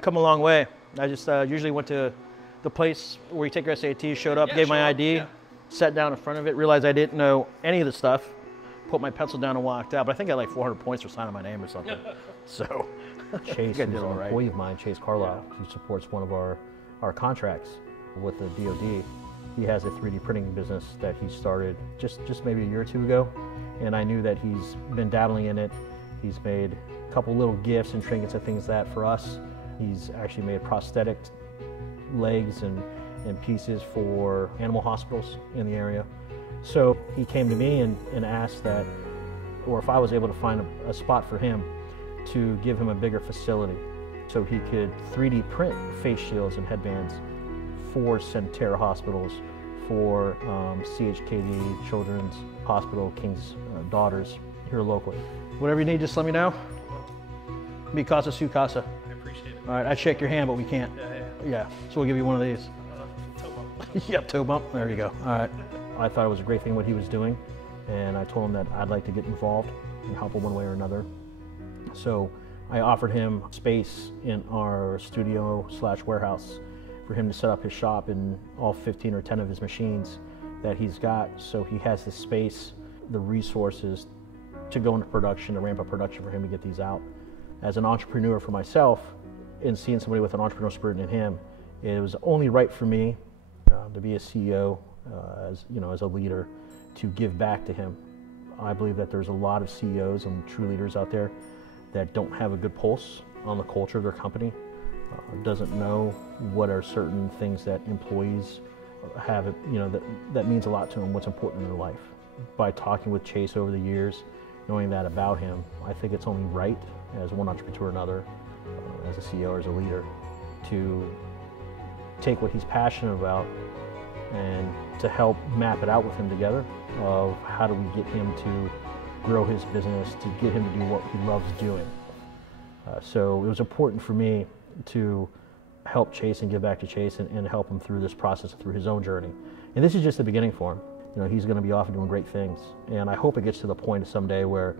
come a long way. I just usually went to the place where you take your SAT, showed up, gave my ID, sat down in front of it, realized I didn't know any of the stuff, put my pencil down and walked out. But I think I got like 400 points for signing my name or something. So Chase is an employee of mine, Chase Carlyle, who supports one of our contracts with the DoD. He has a 3D printing business that he started just maybe a year or two ago, and I knew that he's been dabbling in it. He's made a couple little gifts and trinkets and things that for us. He's actually made prosthetic legs and pieces for animal hospitals in the area. So he came to me and asked that, or if I was able to find a spot for him to give him a bigger facility so he could 3D print face shields and headbands for Sentara hospitals, for CHKD, Children's Hospital, King's Daughters here locally. Whatever you need, just let me know. Mi casa, su casa. I appreciate it. All right, I'd shake your hand, but we can't. Yeah, so we'll give you one of these. Toe bump. Yep, toe bump. There you go. All right. I thought it was a great thing what he was doing, and I told him that I'd like to get involved and help him one way or another. So I offered him space in our studio/warehouse for him to set up his shop and all 15 or 10 of his machines that he's got. So he has the space, the resources to go into production, to ramp up production for him to get these out. As an entrepreneur for myself, and seeing somebody with an entrepreneurial spirit in him, it was only right for me to be a CEO, as a leader, to give back to him. I believe that there's a lot of CEOs and true leaders out there that don't have a good pulse on the culture of their company, doesn't know what are certain things that employees have, that means a lot to them, what's important in their life. By talking with Chase over the years, knowing that about him, I think it's only right, as one entrepreneur or another, as a CEO or as a leader, to take what he's passionate about and to help map it out with him together of how do we get him to grow his business, to get him to do what he loves doing. So it was important for me to help Chase and give back to Chase and help him through this process, through his own journey. And this is just the beginning for him. He's going to be off and doing great things. And I hope it gets to the point someday where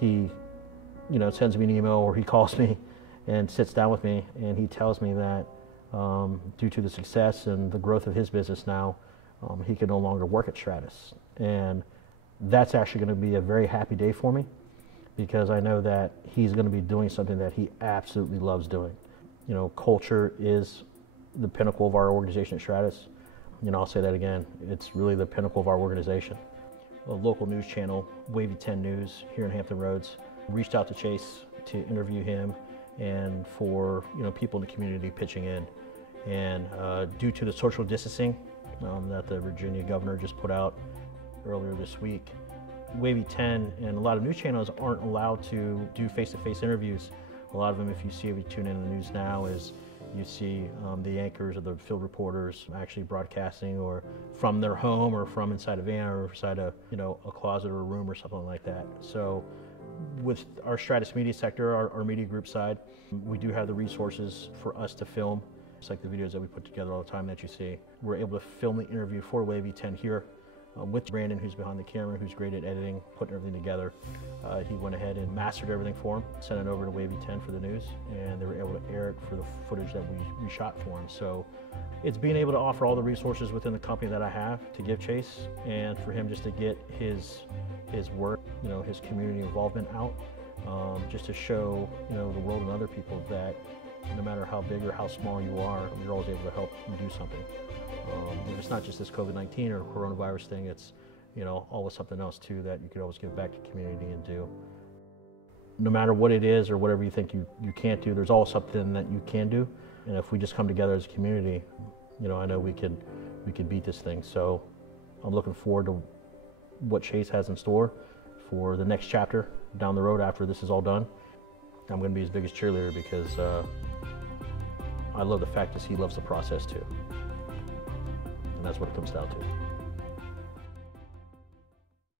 he, sends me an email or he calls me and sits down with me and he tells me that due to the success and the growth of his business now, he can no longer work at Stratus. And that's actually going to be a very happy day for me, because I know that he's going to be doing something that he absolutely loves doing. Culture is the pinnacle of our organization at Stratus. I'll say that again, it's really the pinnacle of our organization. A local news channel, Wavy 10 News here in Hampton Roads, reached out to Chase to interview him and for people in the community pitching in. And due to the social distancing that the Virginia governor just put out earlier this week, Wavy 10 and a lot of news channels aren't allowed to do face-to-face interviews. A lot of them, if you tune in the news now, is you see the anchors or the field reporters actually broadcasting or from their home or from inside a van or inside a closet or a room or something like that. So with our Stratus media sector, our media group side, we do have the resources for us to film. It's like the videos that we put together all the time that you see. We're able to film the interview for Wavy 10 here with Brandon, who's behind the camera, who's great at editing, putting everything together. He went ahead and mastered everything for him, sent it over to Wavy 10 for the news, and they were able to air it for the footage that we shot for him. So it's being able to offer all the resources within the company that I have to give Chase, and for him just to get his work, his community involvement out, just to show the world and other people that no matter how big or how small you are, you're always able to help do something. It's not just this COVID-19 or coronavirus thing, it's always something else too that you could always give back to the community and do. No matter what it is or whatever you think you can't do, there's always something that you can do. And if we just come together as a community, I know we can beat this thing. So I'm looking forward to what Chase has in store for the next chapter down the road after this is all done. I'm going to be his biggest cheerleader because I love the fact that he loves the process too. And that's what it comes down to.